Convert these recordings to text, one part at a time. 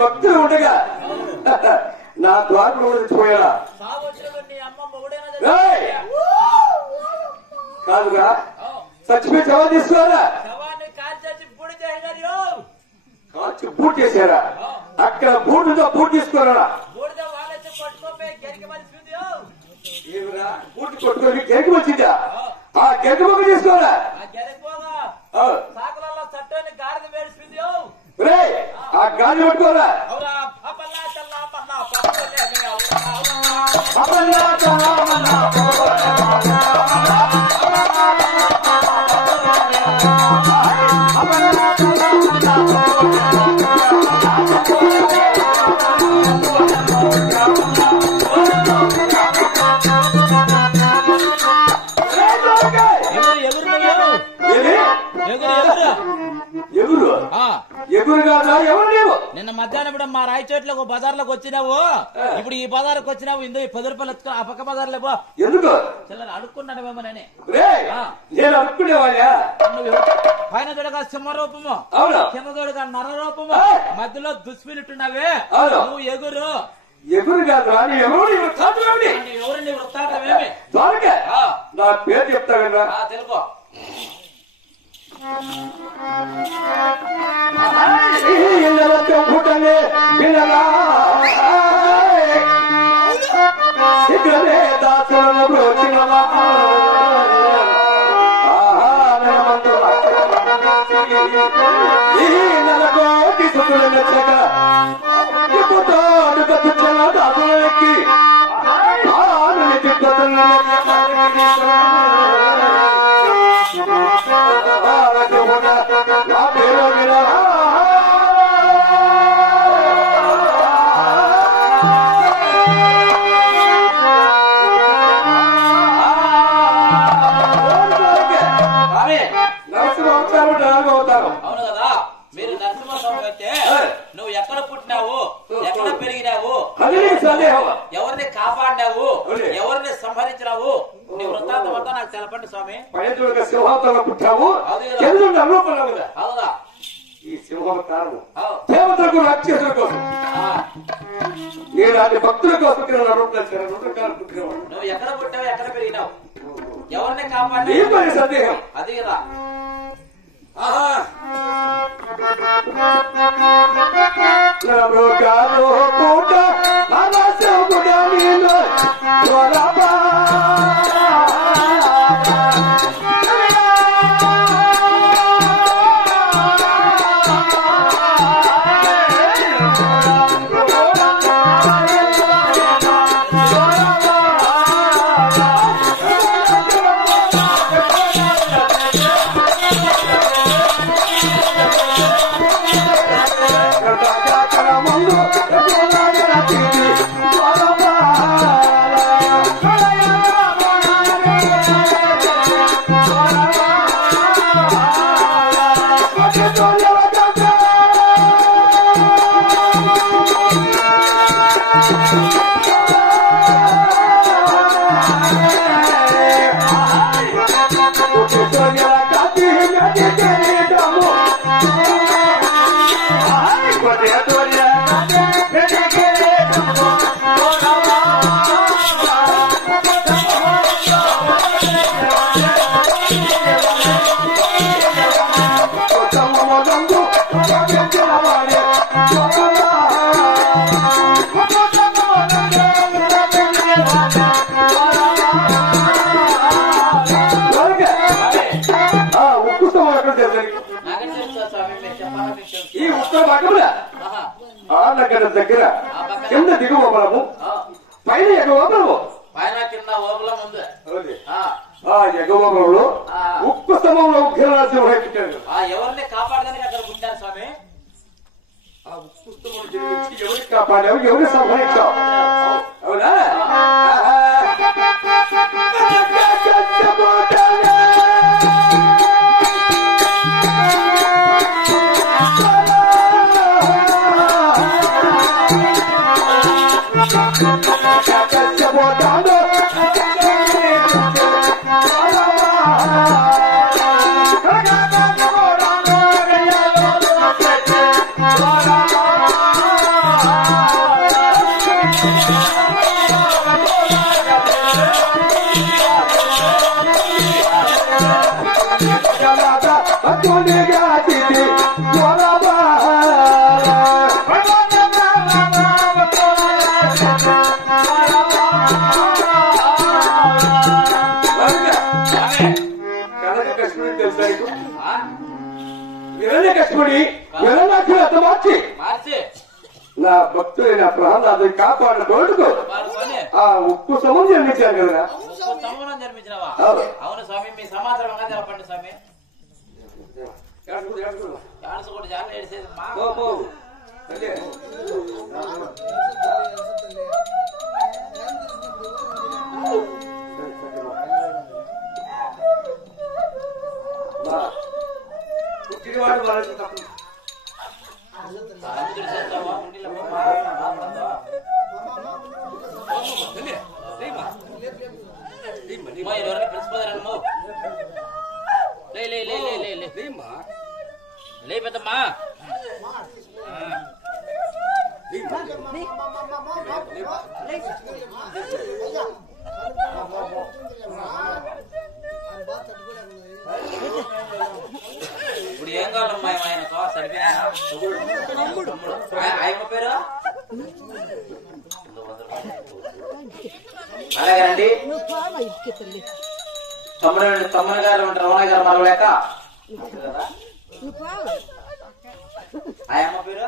భక్తులు ఉండగా నా ద్వారంలో చచ్చిపోయాడా కాదుగా చచ్చిపోయి జవాబు తీసుకోవాలా కాల్చి బూట్ చేశారా అక్కడ బూటుతో బూట్ తీసుకోరా బూట్ కొట్టుకొని గెరికి వచ్చిందా ఆ గెరికి మొక్క తీసుకోరా ఆ గాలి పట్టుకోరా నిన్న మధ్యాహ్నం మా రాయచోట్లకు బజార్లోకి వచ్చినావు ఇప్పుడు ఈ బజార్కి వచ్చినావు ఇందో 10 రూపాయలు ఎత్తుకో ఆ పక్క బజార్లో పో ఎందుకు చిల్లర అడుక్కున్నాడేమో నేనే నేను అనుకునేవాళ్ళ పైన తోడుగా సింహరూపము కింద తోడుగా నరరూపము మధ్యలో దుష్మినిట్టున్నావే నువ్వు ఎగురు ఎగురు కాదు ఎవరిని వృత్తాంతమేమి నా పేరు చెప్తా కదా తెలుకో పుట్టలే పిల్లలా ఇక్కడే దాచులను బ్రోచినమా ఈ నెలకోటి సుతులు నచ్చగా ఇప్పుడు తుచ్చల దాచులు ఎక్కి అవును కదా మీరు నరసింహస్వామి అయితే నువ్వు ఎక్కడ పుట్టినావు ఎక్కడ పెరిగినావు ఎవరిని కాపాడినావు ఎవరిని సంహరించినావు నీ వృత్తాంతం అంతా నాకు తెలపండి స్వామి. సింహావతారంలో పుట్టావు అవుదా ఈ సింహావతారము దేవతలకు రాక్షసుల కోసం నేను అది భక్తుల కోసం నువ్వు ఎక్కడ పుట్టావు ఎక్కడ పెరిగినావు ఎవరిని కాపాడినావు సందేహం అది కదా పూట ముందు నాకేం తెలుసు స్వామి, మీరు చెప్పాలా మీకు తెలుసు. ఈ ఉత్తర భాగంలో ఆనగడ దగ్గర కింద దిగువ బలము, పైన ఎగువ బలము. పైన కింద ఓబలం ఉంది. ఆ ఎగువ బలంలో ఉక్కు స్తంభంలో ఉగ్రరాజ్యం రేపించాడు. ఎవరిని కాపాడడానికి అక్కడ పుట్టారు స్వామి. ఆ ఉక్కు స్తంభం గురించి ఎవరికి కాపాడావు, ఎవరిని సంహరించావు? అవునా? మార్చి నా భక్తులైన ప్రహ్లాదు కాపాడిన తోడుకు ఆ ఉక్కు సమం జన్మించాను కదా. సంవత్సరం జన్మించినవా? అవును స్వామి, మీ సమాచారం తెలపండి స్వామి. ఛాన్స్ కూడా చాలా ఏడ్చేది మా పుట్టినవాడు వాళ్ళకి తప్ప లే పెద్దమ్మా. ఇప్పుడు ఏం కావాలమ్మా ఆయనతో సరిపోయినా? ఆయన పేరు అలాగేనండి. తమ్ముని గారు ఉంటారు, రమణ గారు మరవలేక ఆయమ్మ పేరు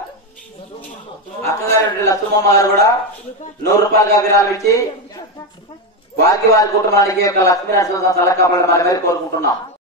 అక్కగారు లక్ష్మమ్మ గారు కూడా 100 రూపాయలుగా విరాళం ఇచ్చి వారి కుటుంబానికి యొక్క లక్ష్మీ నరసింహ సలహా కాపాడని మన మీద కోరుకుంటున్నాం.